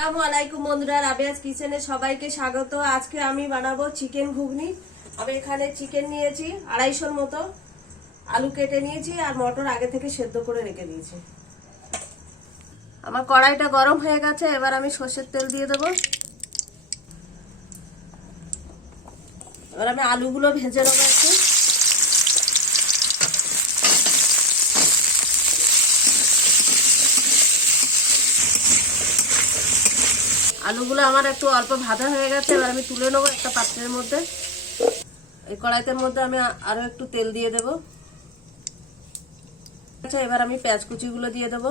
আসসালামু আলাইকুম বন্ধুরা, রাবেয়াজ কিচেনে সবাইকে স্বাগত। আজকে আমি বানাবো চিকেন ঘুগনি। আমি এখানে চিকেন নিয়েছি 250 মতো, আলু কেটে নিয়েছি আর মটর আগে থেকে সেদ্ধ করে রেখে দিয়েছি। আমার কড়াইটা গরম হয়ে গেছে, এবার আমি সরষের তেল দিয়ে দেবো। এবার আমি আলুগুলো ভেজে নেবো একটু। আলুগুলো আমার একটু অল্প ভাজা হয়ে গেছে, এবার আমি তুলে নেবো একটা পাত্রের মধ্যে। এই কড়াইতের মধ্যে আমি আরো একটু তেল দিয়ে দেবো। আচ্ছা, এবার আমি পেঁয়াজ কুচিগুলো দিয়ে দেবো।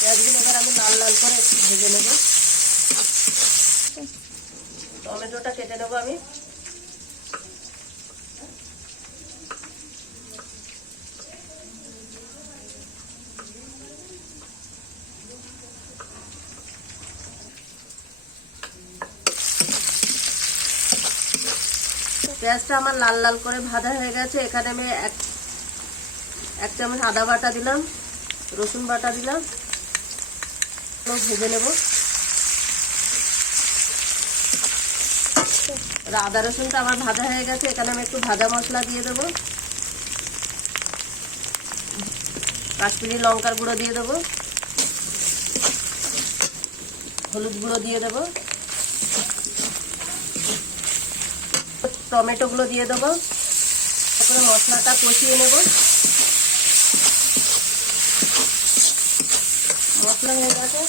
পেঁয়াজগুলো এবার আমি লাল লাল করে একটু ভেজে নেব। টমেটোটা কেটে নেবো আমি। পেঁয়াজটা আমার লাল লাল করে ভাজা হয়ে গেছে। এখানে আমি এক চামচ আদা বাটা দিলাম, রসুন বাটা দিলাম, ভেজে নেব। আদা রসুনটা আমার ভাজা হয়ে গেছে, এখানে আমি একটু ভাজা মশলা দিয়ে দেবো। কাশ্মীরি লঙ্কার গুঁড়ো দিয়ে দেবো, হলুদ গুঁড়ো দিয়ে দেবো, টমেটো গুলো দিয়ে দেবো। তারপরে মশলাটা কষিয়ে নেব। মশলা হয়ে গেছে,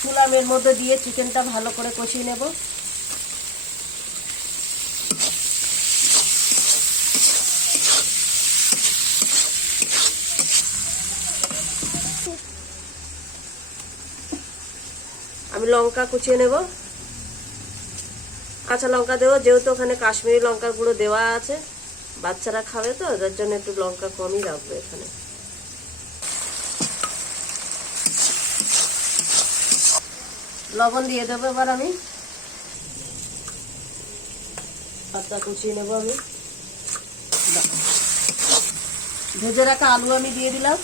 চুলামের মধ্যে দিয়ে চিকেনটা ভালো করে কষিয়ে নেব। আমি লঙ্কা কুচিয়ে নেব, কাঁচা লঙ্কা দেবো, যেহেতু ওখানে কাশ্মীরি লঙ্কার গুঁড়ো দেওয়া আছে। বাচ্চারা খাবে তো, যার জন্য একটু লঙ্কা কমই রাখবো এখানে। লবণ দিয়ে দেবো এবার আমি। পাতা কুচিয়ে নেবো আমি। ভেজে রাখা আলু আমি দিয়ে দিলাম।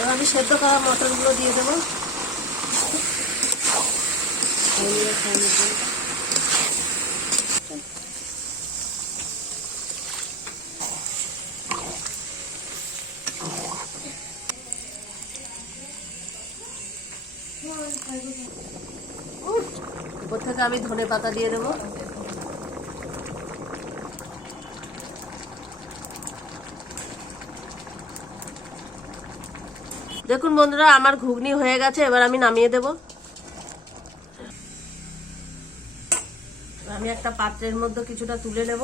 এবার আমি সেদ্ধ করা মটরগুলো দিয়ে দেবো। উপর থেকে আমি ধনে পাতা দিয়ে দেবো। দেখুন বন্ধুরা, আমার ঘুগনি হয়ে গেছে, এবার আমি নামিয়ে দেব। আমি একটা পাত্রের মধ্যে কিছুটা তুলে নেব।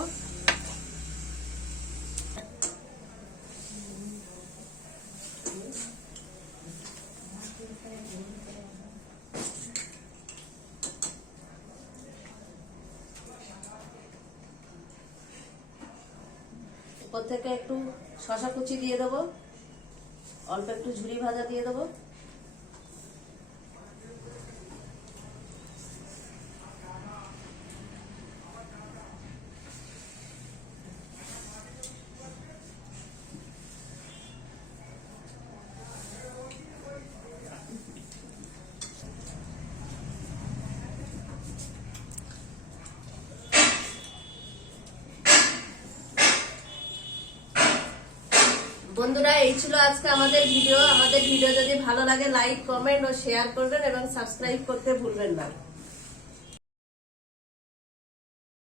উপর থেকে একটু শসা কুচি দিয়ে দেবো, অল্প একটু ঝুরি ভাজা দিয়ে দেবো। বন্ধুরা, এই ছিল আজকে আমাদের ভিডিও। আমাদের ভিডিও যদি ভালো লাগে লাইক, কমেন্ট ও শেয়ার করবেন এবং সাবস্ক্রাইব করতে ভুলবেন না।